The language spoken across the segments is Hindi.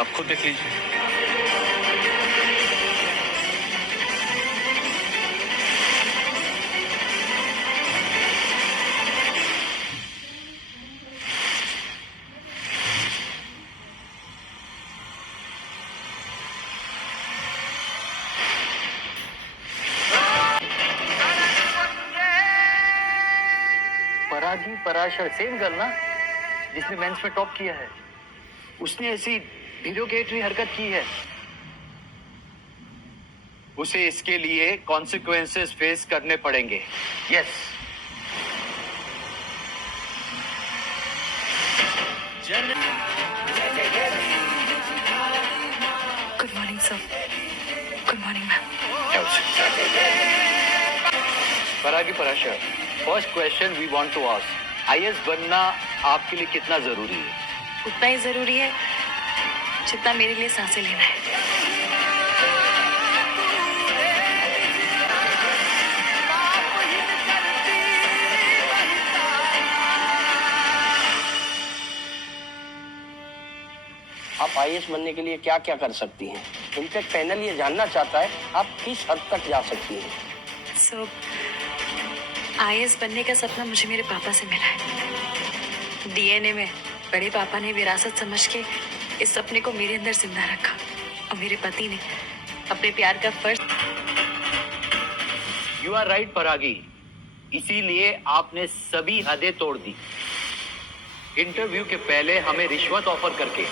अब खुद देख लीजिए। परागी पराशर सेम गर्ल ना, जिसने मेंस में टॉप किया है। उसने ऐसी डिरोगेटरी हरकत की है। उसे इसके लिए कॉन्सिक्वेंसेस फेस करने पड़ेंगे। Yes. Good morning sir. Good morning ma'am. Paragi Parashar, first question we want to ask, IAS बनना आपके लिए कितना जरूरी है? उतना ही जरूरी है जितना मेरे लिए सांसें लेना है। आप आईएएस बनने के लिए क्या क्या कर सकती हैं? इनफैक्ट पैनल ये जानना चाहता है आप किस हद तक जा सकती हैं। सो आईएएस बनने का सपना मुझे मेरे पापा से मिला है। डीएनए में बड़े पापा ने विरासत समझ के इस सपने को मेरे अंदर जिंदा रखा, और मेरे पति ने अपने प्यार का फर्ज। यू आर राइट परागी, इसीलिए आपने सभी हदें तोड़ दी। इंटरव्यू के पहले हमें रिश्वत ऑफर करके।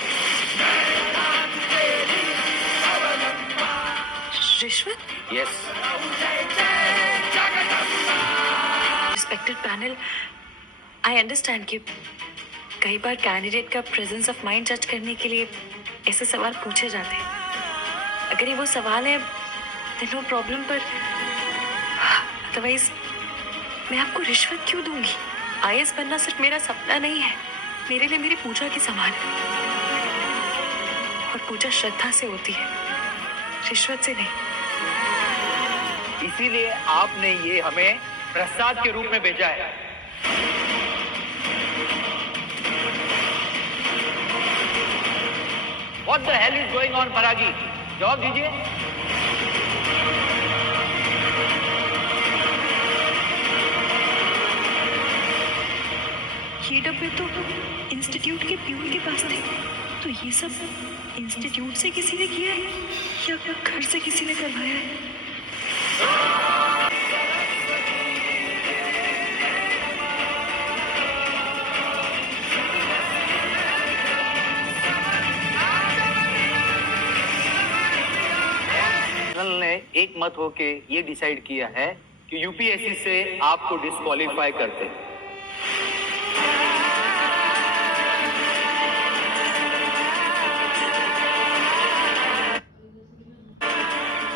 रिश्वत? Yes. Respected panel, I understand कि कई बार कैंडिडेट का प्रेजेंस ऑफ माइंड जज करने के लिए ऐसे सवाल पूछे जाते हैं। अगर ये वो सवाल है तो नो प्रॉब्लम, पर अदरवाइज मैं आपको रिश्वत क्यों दूंगी? आईएएस बनना सिर्फ मेरा सपना नहीं है, मेरे लिए मेरी पूजा की समान है। और पूजा श्रद्धा से होती है, रिश्वत से नहीं। इसीलिए आपने ये हमें प्रसाद के रूप में भेजा है। What the hell is going on, परागी? जवाब दीजिए। ये डब्बे तो इंस्टीट्यूट के प्यून के पास थे, तो ये सब इंस्टीट्यूट से किसी ने किया है या घर से किसी ने करवाया है? ने एक मत होके ये डिसाइड किया है कि यूपीएससी से आपको डिस्क्वालीफाई करते हैं।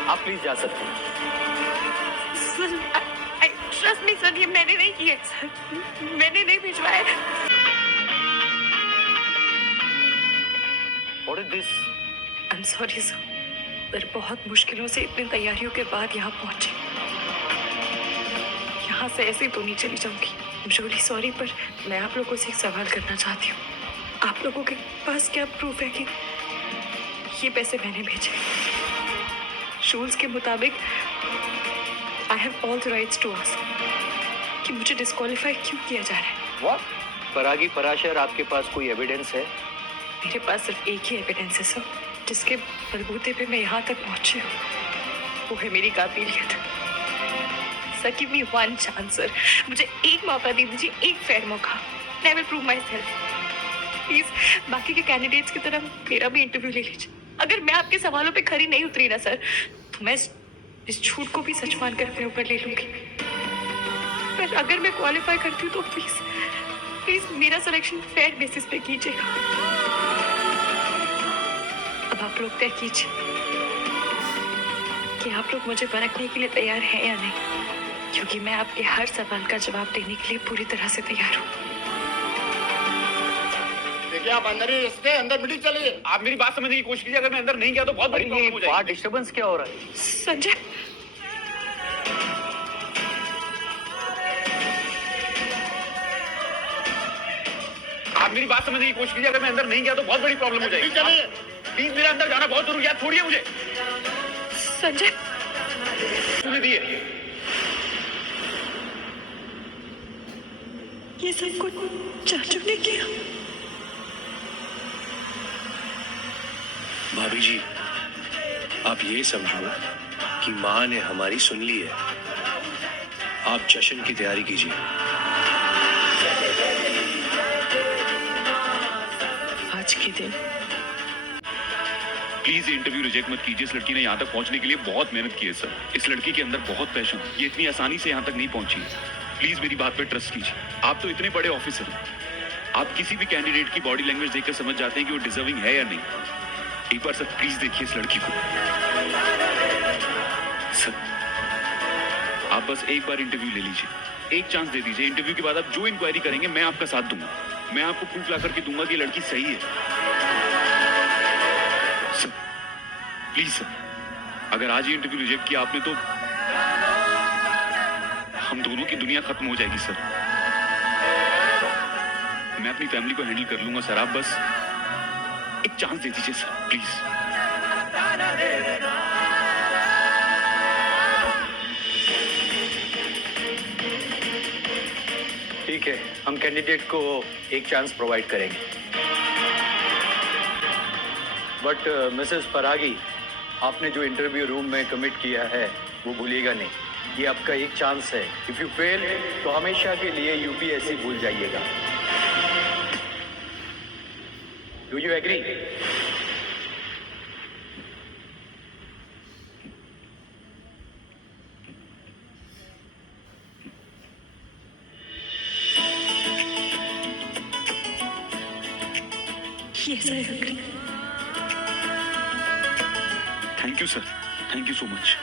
आप प्लीज जा सकते हैं। ट्रस्ट मी सर, ये मैंने नहीं किया सर, मैंने नहीं भिजवाया। What is this? I'm sorry sir, पर बहुत मुश्किलों से इतनी तैयारियों के बाद यहाँ पहुंचे। यहाँ से ऐसे तो नहीं चली जाऊंगी। I'm really sorry, पर मैं आप लोगों से एक सवाल करना चाहती हूँ। आप लोगों के पास क्या प्रूफ है कि ये पैसे मैंने भेजे? रूल्स के मुताबिक I have all the rights to ask कि मुझे डिस्क्वालीफाई क्यों किया जा रहा है। What? परागी पराशर, आपके पास कोई एविडेंस है? मेरे पास सिर्फ एक ही एविडेंस है सर, जिसके बलबूते पे मैं यहाँ तक पहुंची हूँ। वो है मेरी काबिलियत। Sir, give me one chance sir, मुझे एक मौका दे दीजिए, एक फेयर मौका। I will prove my self. Please बाकी के कैंडिडेट्स की तरह मेरा भी इंटरव्यू ले लीजिए। अगर मैं आपके सवालों पे खरी नहीं उतरी ना सर, तो मैं इस झूठ को भी सच मान कर अपने ऊपर ले लूंगी। पर अगर मैं क्वालिफाई करती हूँ तो प्लीज प्लीज मेरा सिलेक्शन फेयर बेसिस पे कीजिएगा। अब आप लोग तय कीजिए कि आप लोग मुझे परखने के लिए तैयार हैं या नहीं, क्योंकि मैं आपके हर सवाल का जवाब देने के लिए पूरी तरह से तैयार हूँ। देखिए, आप अंदर ही इसके अंदर मीटिंग चलिए। आप मेरी बात समझने की कोशिश कीजिए। अगर मैं अंदर नहीं गया तो बहुत बड़ी प्रॉब्लम हो जाएगी। बाहर डिस्टर्बेंस क्या हो रहा है? संजय, आप मेरी बात समझने की कोशिश कीजिए। अगर मैं अंदर नहीं गया तो बहुत बड़ी प्रॉब्लम हो जाएगी। चलिए। प्लीज मेरा अंदर जाना बहुत जरूरी है, छोड़िए मुझे। संजय, तूने दिए। ये सब कुछ चाचू ने किया। भाभी जी, आप ये समझो कि माँ ने हमारी सुन ली है। आप जश्न की तैयारी कीजिए। आज के दिन प्लीज इंटरव्यू रिजेक्ट मत कीजिए। इस लड़की ने यहाँ तक पहुँचने के लिए बहुत मेहनत की है सर। इस लड़की के अंदर बहुत पैशन है, ये इतनी आसानी से यहाँ तक नहीं पहुंची है। प्लीज मेरी बात पे ट्रस्ट कीजिए। आप तो इतने बड़े ऑफिसर हैं, आप किसी भी कैंडिडेट की बॉडी लैंग्वेज देखकर समझ जाते हैं कि वो डिजर्विंग है या नहीं। एक बार सर प्लीज देखिए इस लड़की को। सर आप बस एक बार इंटरव्यू ले लीजिए, एक चांस दे दीजिए। इंटरव्यू के बाद आप जो इंक्वायरी करेंगे मैं आपका साथ दूंगा। मैं आपको प्रूफ ला करके दूंगा कि लड़की सही है। सर प्लीज सर, अगर आज ही इंटरव्यू रिजेक्ट किया आपने तो हम दोनों की दुनिया खत्म हो जाएगी सर। मैं अपनी फैमिली को हैंडल कर लूंगा सर, आप बस एक चांस दे दीजिए सर प्लीज। ठीक है, हम कैंडिडेट को एक चांस प्रोवाइड करेंगे। बट मिसेस परागी, आपने जो इंटरव्यू रूम में कमिट किया है वो भूलिएगा नहीं। ये आपका एक चांस है। इफ यू फेल तो हमेशा के लिए यूपीएससी भूल जाइएगा। Do you agree? Yes, I agree. Thank you sir, thank you so much.